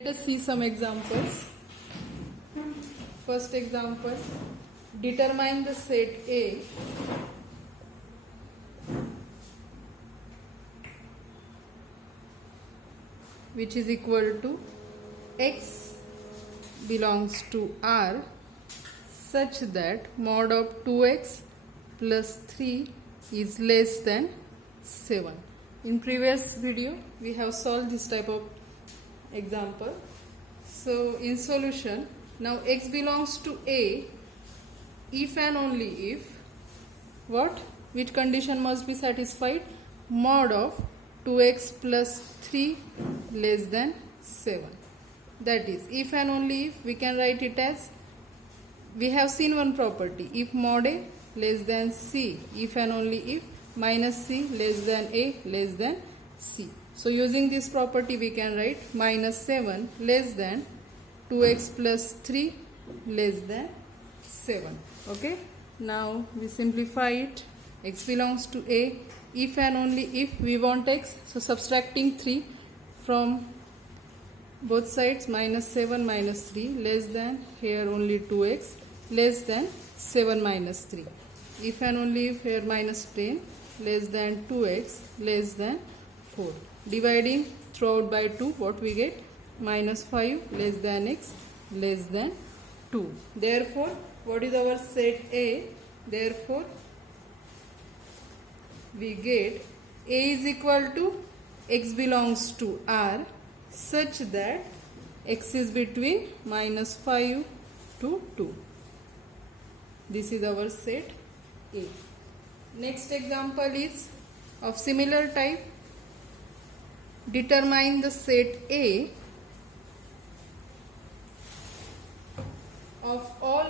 Let us see some examples. First example, determine the set A which is equal to x belongs to R such that mod of 2x plus 3 is less than 7. In previous video we have solved this type of example. So in solution, now x belongs to A if and only if what? Which condition must be satisfied? Mod of 2x plus 3 less than 7. That is, if and only if, we can write it as, we have seen one property, if mod A less than C, if and only if minus C less than A less than C. So using this property we can write minus 7 less than 2x plus 3 less than 7. Okay. Now we simplify it. X belongs to A if and only if we want x. So subtracting 3 from both sides, minus 7 minus 3 less than, here only 2x less than 7 minus 3. If and only if, here minus 10 less than 2x less than 4. Dividing throughout by 2, what we get? Minus 5 less than x less than 2. Therefore, what is our set A? Therefore, we get A is equal to x belongs to R such that x is between minus 5 to 2. This is our set A. Next example is of similar type. Determine the set A of all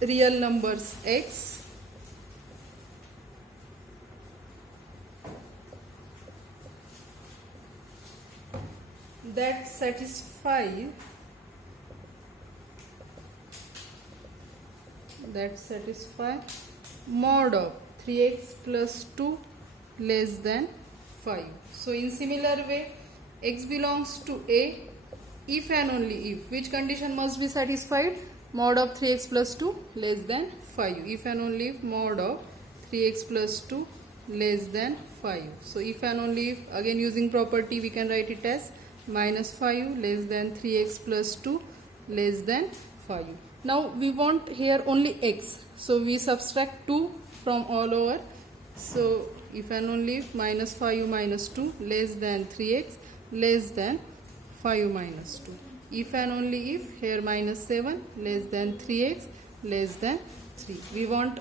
real numbers x that satisfy mod of 3x plus 2 less than 5. So in similar way, x belongs to A if and only if. Which condition must be satisfied? Mod of 3x plus 2 less than 5. If and only if mod of 3x plus 2 less than 5. So if and only if, again using property we can write it as minus 5 less than 3x plus 2 less than 5. Now we want here only x. So we subtract 2 from all over. So if and only if minus 5 minus 2 less than 3x less than 5 minus 2. If and only if, here minus 7 less than 3x less than 3. We want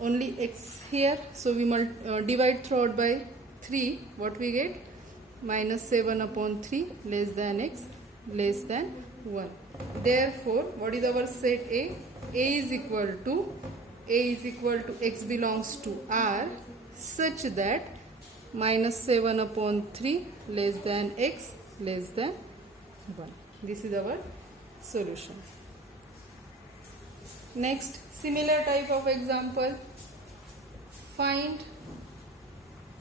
only x here. So we divide throughout by 3. What we get? Minus 7 upon 3 less than x less than 1. Therefore, what is our set A? A is equal to x belongs to R such that minus 7 upon 3 less than x less than 1. This is our solution. Next, similar type of example. Find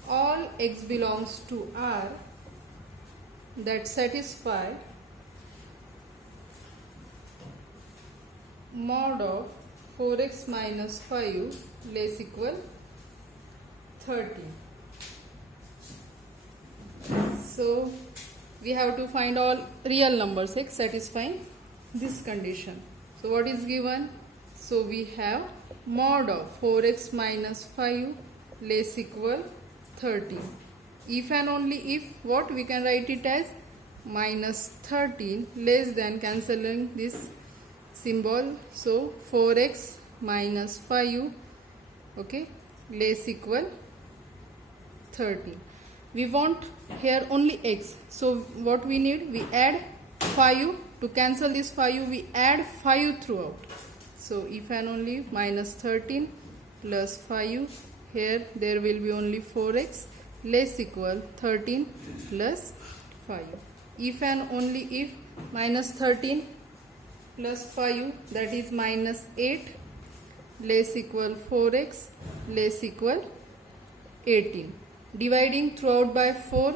all x belongs to R that satisfy mod of 4x minus 5 less equal 30. So we have to find all real numbers x satisfying this condition. So what is given? So we have mod of 4x minus 5 less equal 30. If and only if, what? We can write it as minus 13 less than, cancelling this symbol. So 4x minus 5, okay, less equal 30. We want here only x. So what we need? We add 5. To cancel this 5, we add 5 throughout. So if and only minus 13 plus 5, here there will be only 4x less equal 13 plus 5. If and only if, minus 13 plus 5, that is minus 8 less equal 4x less equal 18. Dividing throughout by 4,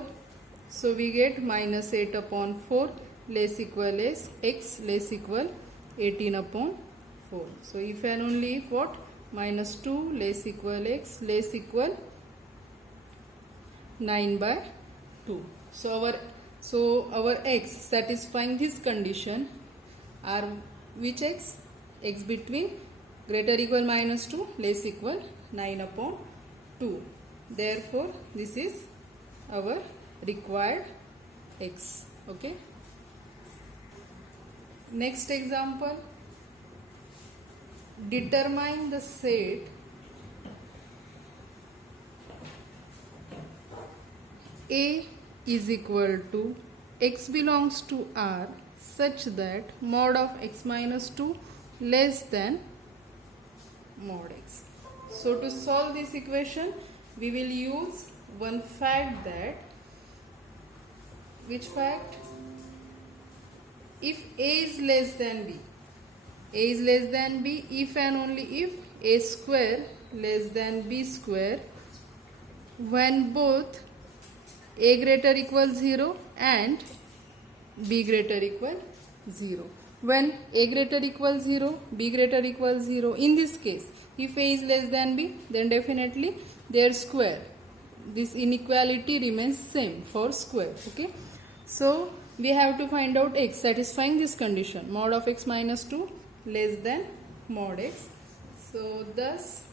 so we get minus 8 upon 4 less equal is x less equal 18 upon 4. So if and only if what? Minus 2 less equal x less equal 9 by 2. So our x satisfying this condition are which x? X between greater equal minus 2 less equal 9 upon 2. Therefore this is our required x. Okay. Next example, determine the set A is equal to x belongs to R such that mod of x minus 2 less than mod x. So to solve this equation, we will use one fact, that which fact? If A is less than B, A is less than B if and only if A square less than B square when both A greater equal 0 and B greater equal 0. When A greater equal 0, B greater equal 0, in this case, if A is less than B, then definitely their square. This inequality remains same for square. Okay. So we have to find out x satisfying this condition, mod of x minus 2 less than mod x. So thus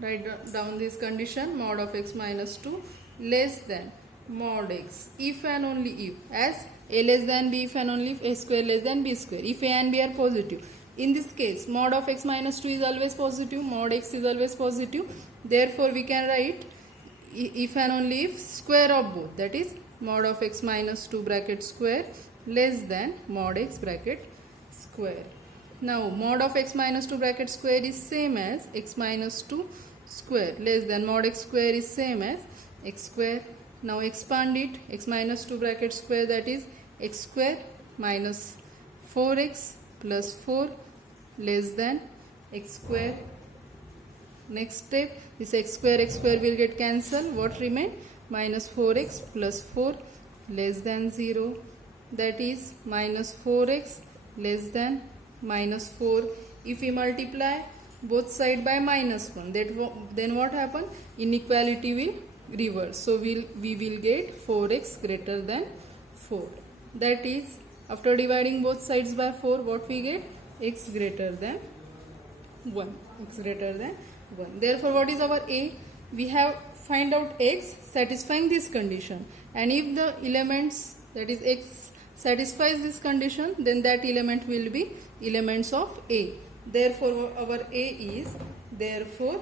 write down this condition, mod of x minus 2 less than mod x if and only if, as A less than B if and only if A square less than B square, if A and B are positive. In this case, mod of x minus 2 is always positive, mod x is always positive. Therefore we can write if and only if square of both, that is mod of x minus 2 bracket square less than mod x bracket square. Now mod of x minus 2 bracket square is same as x minus 2 square less than mod x square is same as x square. Now expand it, x minus 2 bracket square, that is x square minus 4x plus 4 less than x square. Next step, this x square will get cancelled. What remain? Minus 4x plus 4 less than 0, that is minus 4x less than minus 4. If we multiply both side by minus 1, then what happen? Inequality will reverse. So we will get 4x greater than 4. That is, after dividing both sides by 4, what we get? X greater than 1. X greater than 1. Therefore what is our A? We have find out x satisfying this condition, and if the elements, that is x, satisfies this condition, then that element will be elements of A. Therefore our A is, therefore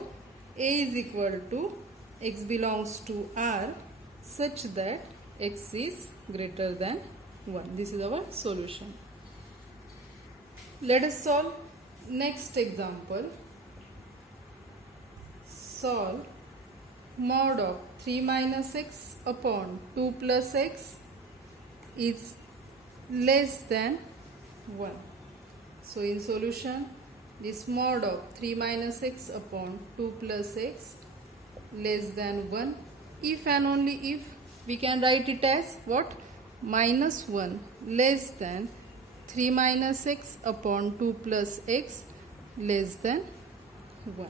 A is equal to x belongs to R such that x is greater than 1. This is our solution. Let us solve next example. Solve mod of 3 minus x upon 2 plus x is less than 1. So in solution, this mod of 3 minus x upon 2 plus x less than 1, if and only if, we can write it as what? Minus 1 less than 3 minus x upon 2 plus x less than 1.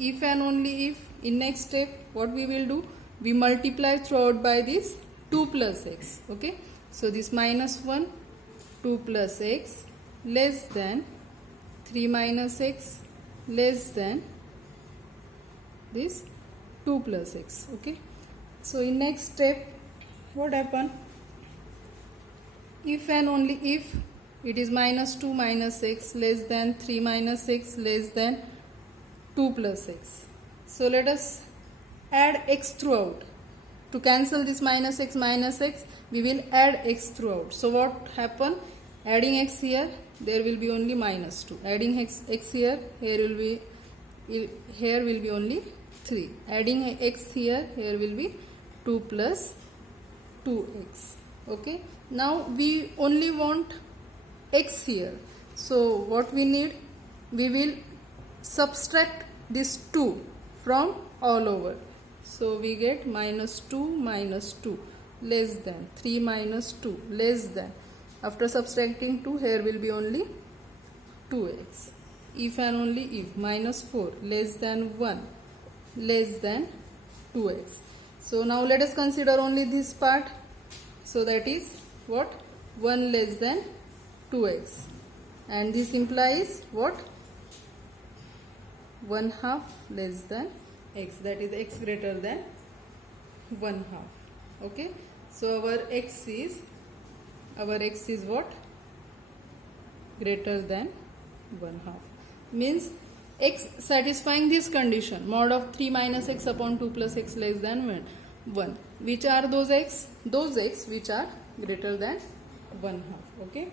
If and only if, in next step what we will do? We multiply throughout by this 2 plus x. Okay. So this minus 1, 2 plus x less than 3 minus x less than this 2 plus x. Okay. So in next step what happen? If and only if it is minus 2 minus x less than 3 minus x less than 2 plus x. So let us add x throughout. To cancel this minus x, we will add x throughout. So what happen? Adding x here, there will be only minus 2. Adding x here, here will be only 3. Adding x here will be 2 plus 2x. Okay. Now we only want x here. So what we need? We will subtract this 2 from all over. So we get minus 2 less than 3 minus 2 less than After subtracting 2, here will be only 2x. If and only if minus 4 less than 1 less than 2x. So now let us consider only this part. So that is what? 1 less than 2x. And this implies what? 1/2 less than x. That is x greater than 1/2. Okay. So our x is what? Greater than 1/2. Means x satisfying this condition, mod of 3 minus x upon 2 plus x less than 1. Which are those x? Those x which are greater than 1/2. Okay.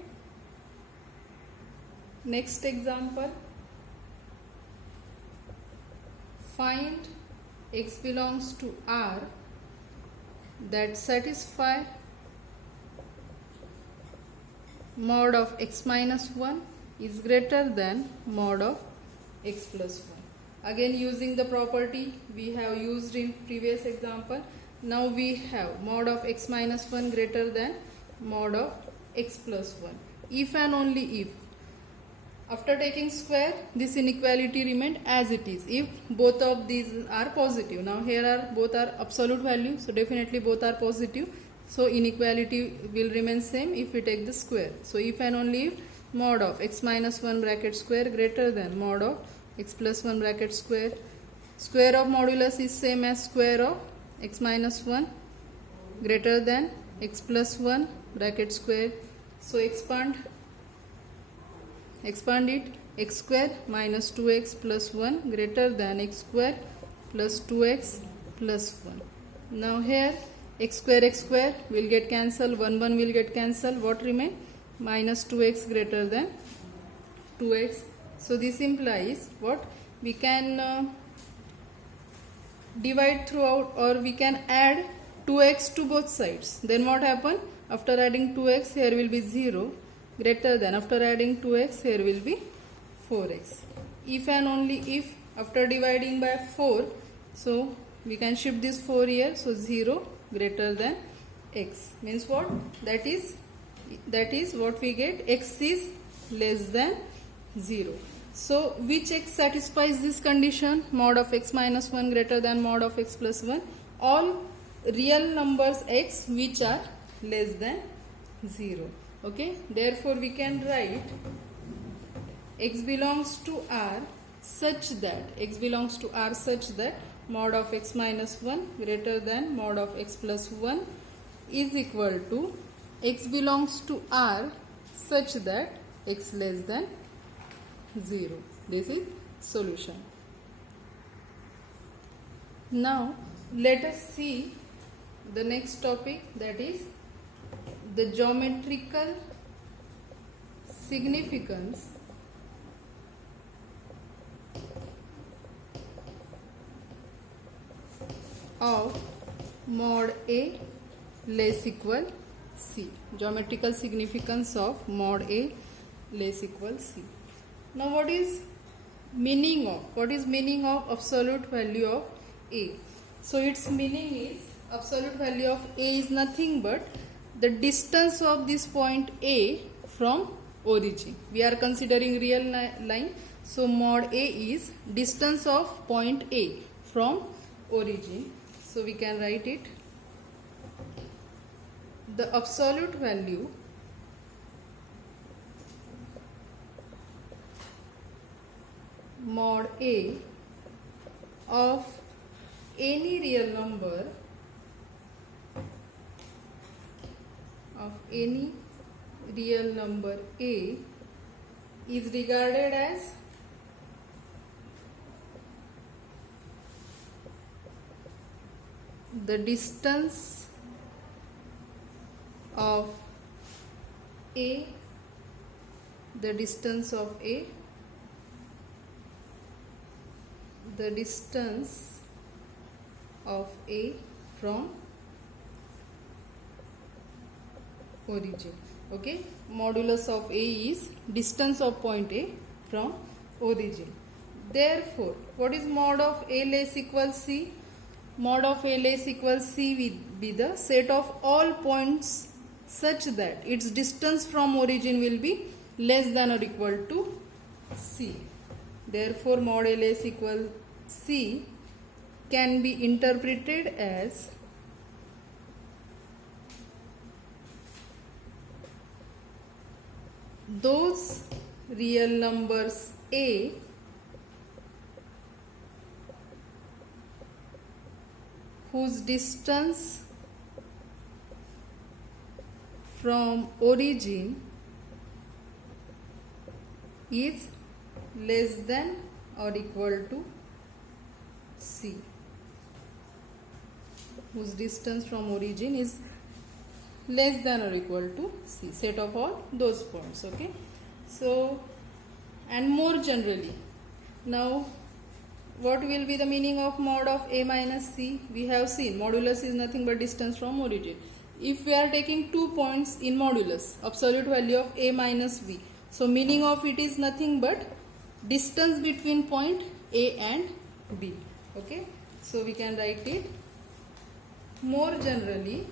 Next example. Find x belongs to R that satisfy mod of x minus 1 is greater than mod of x plus 1. Again, using the property we have used in previous example, now we have mod of x minus 1 greater than mod of x plus 1. If and only if, after taking square, this inequality remained as it is if both of these are positive. Now here both are absolute value, so definitely both are positive. So inequality will remain same if we take the square. So if and only if mod of x minus 1 bracket square greater than mod of x plus 1 bracket square. Square of modulus is same as square of x minus 1 greater than x plus 1 bracket square. So expand it, x square minus 2x plus 1 greater than x square plus 2x plus 1. Now here x square will get cancelled, 1 will get cancelled. What remain? Minus 2x greater than 2x. So this implies what? We can divide throughout, or we can add 2x to both sides. Then what happen? After adding 2x, here will be 0 greater than, after adding 2x, here will be 4x. If and only if, after dividing by 4, so we can shift this 4 here, so 0 greater than x. Means what? That is what we get, x is less than 0. So which x satisfies this condition? Mod of x minus 1 greater than mod of x plus 1. All real numbers x which are less than 0. Okay, therefore we can write x belongs to R such that mod of x minus 1 greater than mod of x plus 1 is equal to x belongs to R such that x less than 0. This is solution. Now let us see the next topic, that is the geometrical significance of mod A less equal C. Geometrical significance of mod A less equal C. Now what is meaning of absolute value of A? So its meaning is, absolute value of A is nothing but the distance of this point A from origin. We are considering real line, so mod A is distance of point A from origin. So we can write it, the absolute value mod A of any real number A is regarded as the distance of A from origin. Okay, modulus of A is distance of point A from origin. Therefore, what is mod of A less equal C? Mod of A less equal C will be the set of all points such that its distance from origin will be less than or equal to C. Therefore, mod LS equal C can be interpreted as those real numbers A whose distance from origin is less than or equal to C, whose distance from origin is less than or equal to C, set of all those points. Okay, so and more generally, now what will be the meaning of mod of A minus C? We have seen modulus is nothing but distance from origin. If we are taking 2 points in modulus, absolute value of A minus B, so meaning of it is nothing but distance between point A and B. Okay, so we can write it more generally.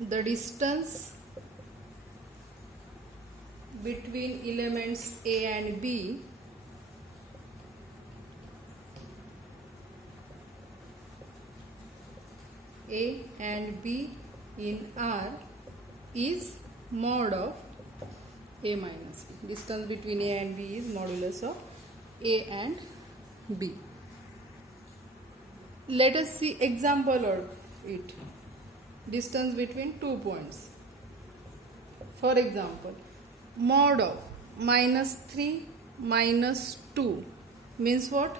The distance between elements A and B and B in R is mod of A minus B. Distance between A and B is modulus of A and B. Let us see example of it. Distance between 2 points. For example, mod of minus 3 minus 2 means what?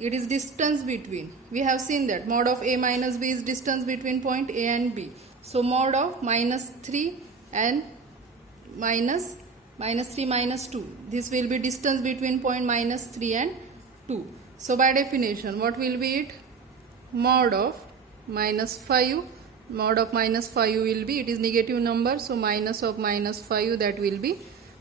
It is distance between. We have seen that mod of A minus B is distance between point A and B. So mod of minus 3 and minus 3 minus 2. This will be distance between point minus 3 and 2. So by definition, what will be it? Mod of minus 5. Mod of minus 5 will be, it is negative number, so minus of minus 5, that will be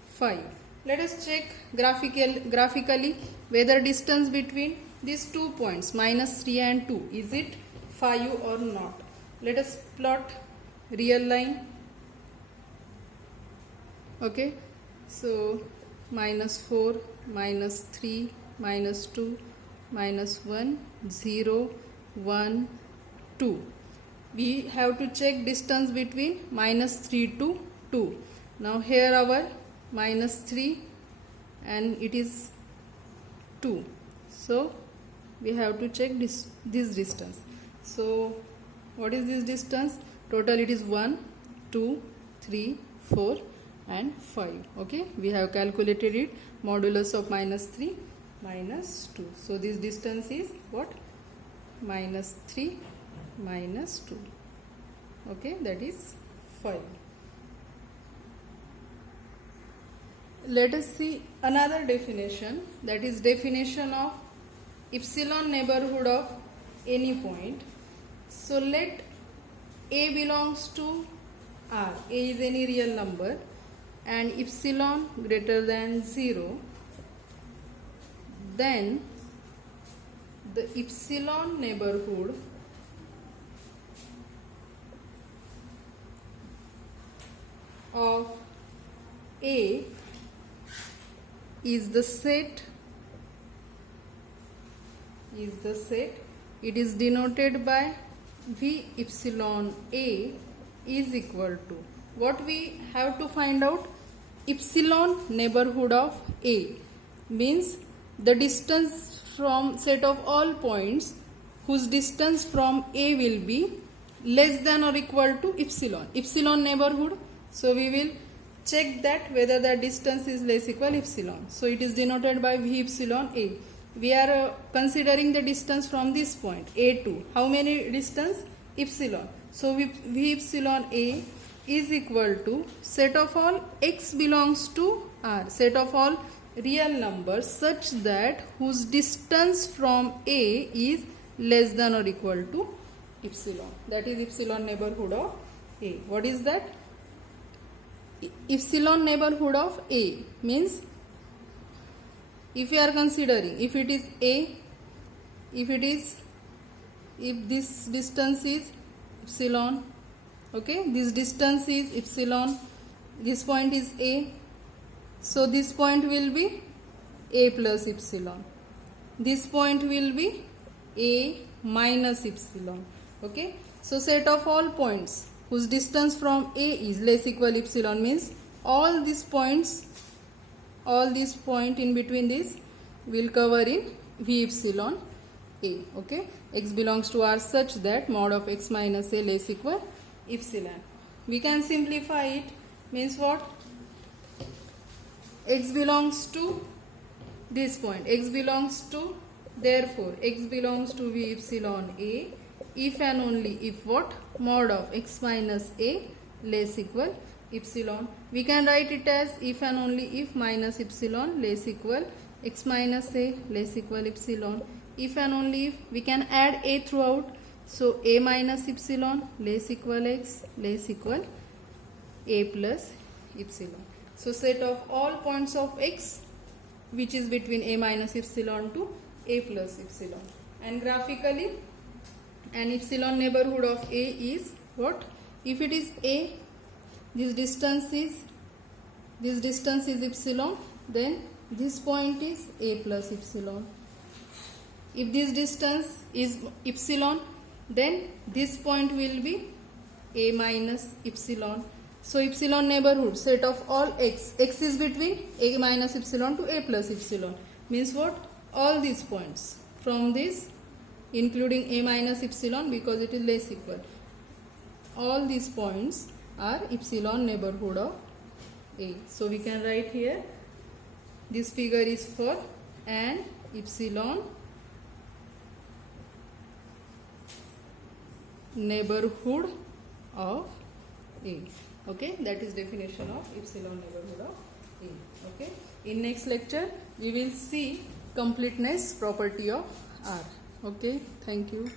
5. Let us check graphically whether distance between these 2 points minus 3 and 2 is it 5 or not. Let us plot real line. Okay, so minus 4 minus 3 minus 2 minus 1 0 1 2. We have to check distance between minus 3 to 2. Now here our minus 3 and it is 2. So we have to check this distance. So what is this distance? Total it is 1, 2, 3, 4 and 5. Okay, we have calculated it, modulus of minus 3 minus 2. So this distance is what? Minus 3 minus 2. Okay, that is 5. Let us see another definition, that is definition of epsilon neighborhood of any point. So let A belongs to R. A is any real number and epsilon greater than 0. Then the epsilon neighborhood of A is the set, it is denoted by V epsilon A is equal to, what we have to find out? Epsilon neighborhood of A means the distance from set of all points whose distance from A will be less than or equal to epsilon neighborhood. So we will check that whether the distance is less equal epsilon. So it is denoted by V epsilon A. We are considering the distance from this point A to, how many distance? Epsilon. So V epsilon A is equal to set of all x belongs to R, set of all real numbers such that whose distance from A is less than or equal to epsilon. That is epsilon neighborhood of A. What is that? Epsilon neighborhood of A means, if we are considering, if it is A, if it is if this distance is epsilon, okay, this distance is epsilon, this point is A, so this point will be A plus epsilon, this point will be A minus epsilon, okay. So set of all points whose distance from A is less equal epsilon means all these points in between this will cover in V epsilon A, okay. X belongs to R such that mod of x minus A less equal epsilon. We can simplify it, means what? X belongs to this point, x belongs to, therefore x belongs to V epsilon A if and only if what? Mod of x minus A less equal epsilon. We can write it as if and only if minus epsilon less equal x minus A less equal epsilon. If and only if, we can add A throughout, so A minus epsilon less equal x less equal A plus epsilon. So set of all points of x which is between A minus epsilon to A plus epsilon, and graphically an epsilon neighborhood of A is what? If it is A, this distance is epsilon, then this point is A plus epsilon. If this distance is epsilon, then this point will be A minus epsilon. So epsilon neighborhood set of all x is between A minus epsilon to A plus epsilon, means what? All these points from this including A minus epsilon because it is less equal, all these points are epsilon neighborhood of A. So we can write here, this figure is for an epsilon neighborhood of A, okay. That is definition of epsilon neighborhood of A, okay. In next lecture we will see completeness property of R, okay. Thank you.